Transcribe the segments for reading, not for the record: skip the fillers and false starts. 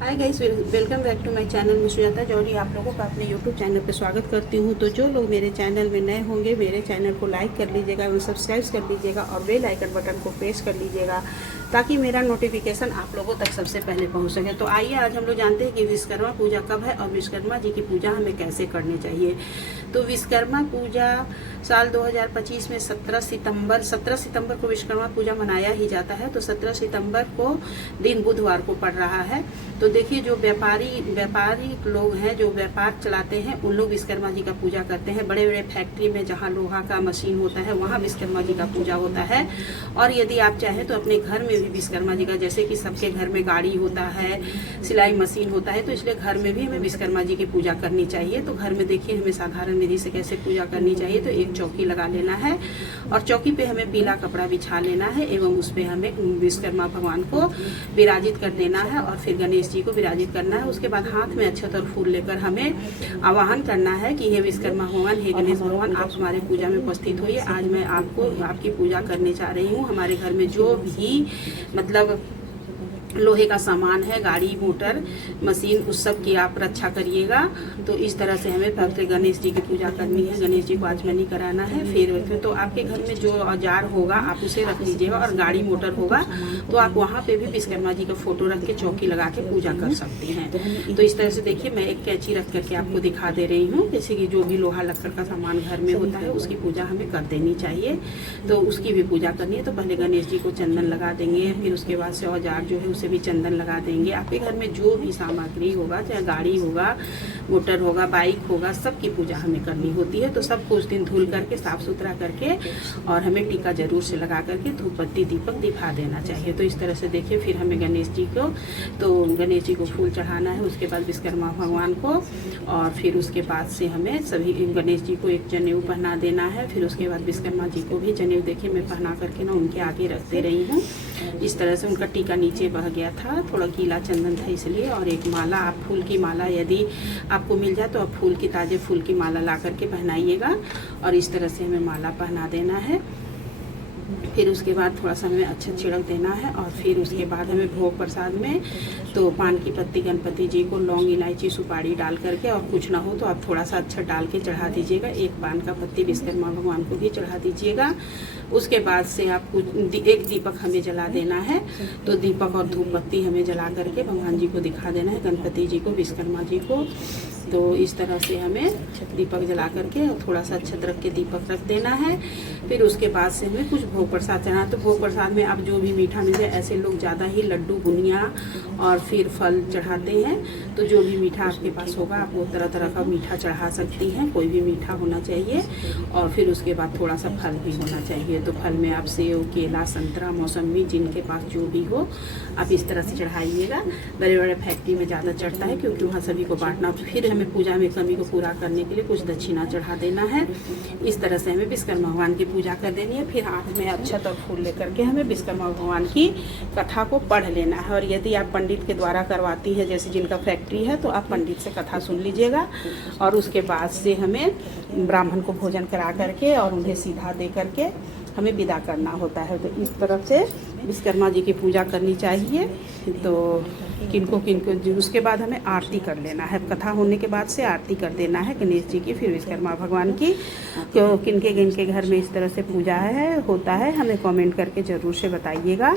Hi guys, welcome back to my channel. मैं सुजाता जौहरी आप लोगों का अपने यूट्यूब चैनल पर स्वागत करती हूं। तो जो लोग मेरे चैनल में नए होंगे, मेरे चैनल को लाइक कर लीजिएगा और सब्सक्राइब कर लीजिएगा और बेल आइकन बटन को प्रेस कर लीजिएगा ताकि मेरा नोटिफिकेशन आप लोगों तक सबसे पहले पहुंच सके। तो आइए आज हम लोग जानते हैं कि विश्वकर्मा पूजा कब है और विश्वकर्मा जी की पूजा हमें कैसे करनी चाहिए। तो विश्वकर्मा पूजा साल 2025 में 17 सितंबर को विश्वकर्मा पूजा मनाया ही जाता है। तो 17 सितंबर को दिन बुधवार को पड़ रहा है। तो देखिए, जो व्यापारी लोग हैं, जो व्यापार चलाते हैं, उन लोग विश्वकर्मा जी का पूजा करते हैं। बड़े बड़े फैक्ट्री में जहाँ लोहा का मशीन होता है वहाँ विश्वकर्मा जी का पूजा होता है। और यदि आप चाहें तो अपने घर में भी विश्वकर्मा जी का, जैसे कि सबके घर में गाड़ी होता है, सिलाई मशीन होता है, तो इसलिए घर में भी हमें विश्वकर्मा जी की पूजा करनी चाहिए। तो घर में देखिए हमें साधारण विधि से कैसे पूजा करनी चाहिए। तो एक चौकी लगा लेना है और चौकी पे हमें पीला कपड़ा बिछा लेना है एवं उस पर हमें विश्वकर्मा भगवान को विराजित कर देना है और फिर गणेश जी को विराजित करना है। उसके बाद हाथ में अक्षत और फूल लेकर हमें आवाहन करना है कि हे विश्वकर्मा भगवान, हे गणेश भगवान, आप हमारे पूजा में उपस्थित होइए। आज मैं आपकी पूजा करने जा रही हूँ। हमारे घर में जो भी मतलब लोहे का सामान है, गाड़ी मोटर मशीन, उस सब की आप रक्षा करिएगा। तो इस तरह से हमें पहले गणेश जी की पूजा करनी है। गणेश जी को आचमनी कराना है। फिर तो आपके घर में जो औजार होगा आप उसे रख लीजिएगा और गाड़ी मोटर होगा तो आप वहाँ पे भी विश्वकर्मा जी का फोटो रख के चौकी लगा के पूजा कर सकती हैं। तो इस तरह से देखिए, मैं एक कैंची रख करके आपको दिखा दे रही हूँ। जैसे कि जो भी लोहा लक्कड़ का सामान घर में होता है उसकी पूजा हमें कर देनी चाहिए। तो उसकी भी पूजा करनी है। तो पहले गणेश जी को चंदन लगा देंगे, फिर उसके बाद से औजार जो है उसे भी चंदन लगा देंगे। आपके घर में जो भी सामग्री होगा, चाहे गाड़ी होगा, मोटर होगा, बाइक होगा, सबकी पूजा हमें करनी होती है। तो सबको उस दिन धुल करके साफ सुथरा करके और हमें टीका जरूर से लगा करके धूप बत्ती दीपक दिखा देना चाहिए। तो इस तरह से देखिए, फिर हमें गणेश जी को फूल चढ़ाना है। उसके बाद विश्वकर्मा भगवान को, और फिर उसके बाद से हमें सभी गणेश जी को एक जनेऊ पहना देना है। फिर उसके बाद विश्वकर्मा जी को भी जनेऊ देखिए मैं पहना करके ना उनके आगे रख दे रही हूँ। इस तरह से उनका टीका नीचे बह गया था, थोड़ा गीला चंदन था इसलिए। और एक माला, आप फूल की माला यदि आपको मिल जाए तो आप फूल की, ताजे फूल की माला ला करके पहनाइएगा। और इस तरह से हमें माला पहना देना है। फिर उसके बाद थोड़ा सा हमें अच्छा छिड़क देना है। और फिर उसके बाद हमें भोग प्रसाद में तो पान की पत्ती गणपति जी को, लौंग इलायची सुपारी डाल करके, और कुछ ना हो तो आप थोड़ा सा अच्छा डाल के चढ़ा दीजिएगा। एक पान का पत्ती विश्वकर्मा भगवान को भी चढ़ा दीजिएगा। उसके बाद से आपको एक दीपक हमें जला देना है। तो दीपक और धूप बत्ती हमें जला करके भगवान जी को दिखा देना है, गणपति जी को, विश्वकर्मा जी को। तो इस तरह से हमें दीपक जला करके और थोड़ा सा अच्छत रख के दीपक रख देना है। फिर उसके बाद से हमें कुछ भोग प्रसाद चढ़ाना। तो भोग प्रसाद में आप जो भी मीठा मिल जाए, ऐसे लोग ज़्यादा ही लड्डू, बुनिया और फिर फल चढ़ाते हैं। तो जो भी मीठा आपके पास होगा आप वो तरह तरह का मीठा चढ़ा सकती हैं। कोई भी मीठा होना चाहिए। और फिर उसके बाद थोड़ा सा फल भी होना चाहिए। तो फल में आप सेब, केला, संतरा, मौसम्बी, जिनके पास जो भी हो आप इस तरह से चढ़ाइएगा। बड़े बड़े फैक्ट्री में ज़्यादा चढ़ता है क्योंकि वहाँ सभी को बांटना। फिर हमें पूजा में कमी को पूरा करने के लिए कुछ दक्षिणा चढ़ा देना है। इस तरह से हमें विश्वकर्मा भगवान की पूजा कर देनी है। फिर हाथ में अक्षत और फूल लेकर के हमें विश्वकर्मा भगवान की कथा को पढ़ लेना है। और यदि आप पंडित के द्वारा करवाती है, जैसे जिनका फैक्ट्री है, तो आप पंडित से कथा सुन लीजिएगा। और उसके बाद से हमें ब्राह्मण को भोजन करा करके और उन्हें सीधा दे करके हमें विदा करना होता है। तो इस तरफ से विश्वकर्मा जी की पूजा करनी चाहिए। तो किनको उसके बाद हमें आरती कर लेना है। कथा होने के बाद से आरती कर देना है गणेश जी की, फिर विश्वकर्मा भगवान की। तो किनके घर में इस तरह से पूजा होता है हमें कमेंट करके ज़रूर से बताइएगा।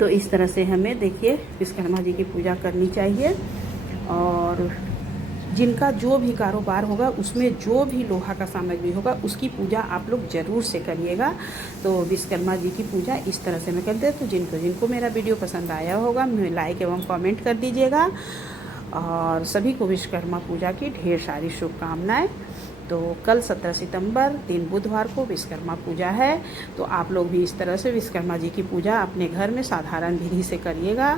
तो इस तरह से हमें देखिए विश्वकर्मा जी की पूजा करनी चाहिए। और जिनका जो भी कारोबार होगा उसमें जो भी लोहा का सामग्री होगा उसकी पूजा आप लोग ज़रूर से करिएगा। तो विश्वकर्मा जी की पूजा इस तरह से मैं करते हैं। तो जिनको मेरा वीडियो पसंद आया होगा लाइक एवं कमेंट कर दीजिएगा। और सभी को विश्वकर्मा पूजा की ढेर सारी शुभकामनाएं। तो कल 17 सितंबर दिन बुधवार को विश्वकर्मा पूजा है। तो आप लोग भी इस तरह से विश्वकर्मा जी की पूजा अपने घर में साधारण विधि से करिएगा।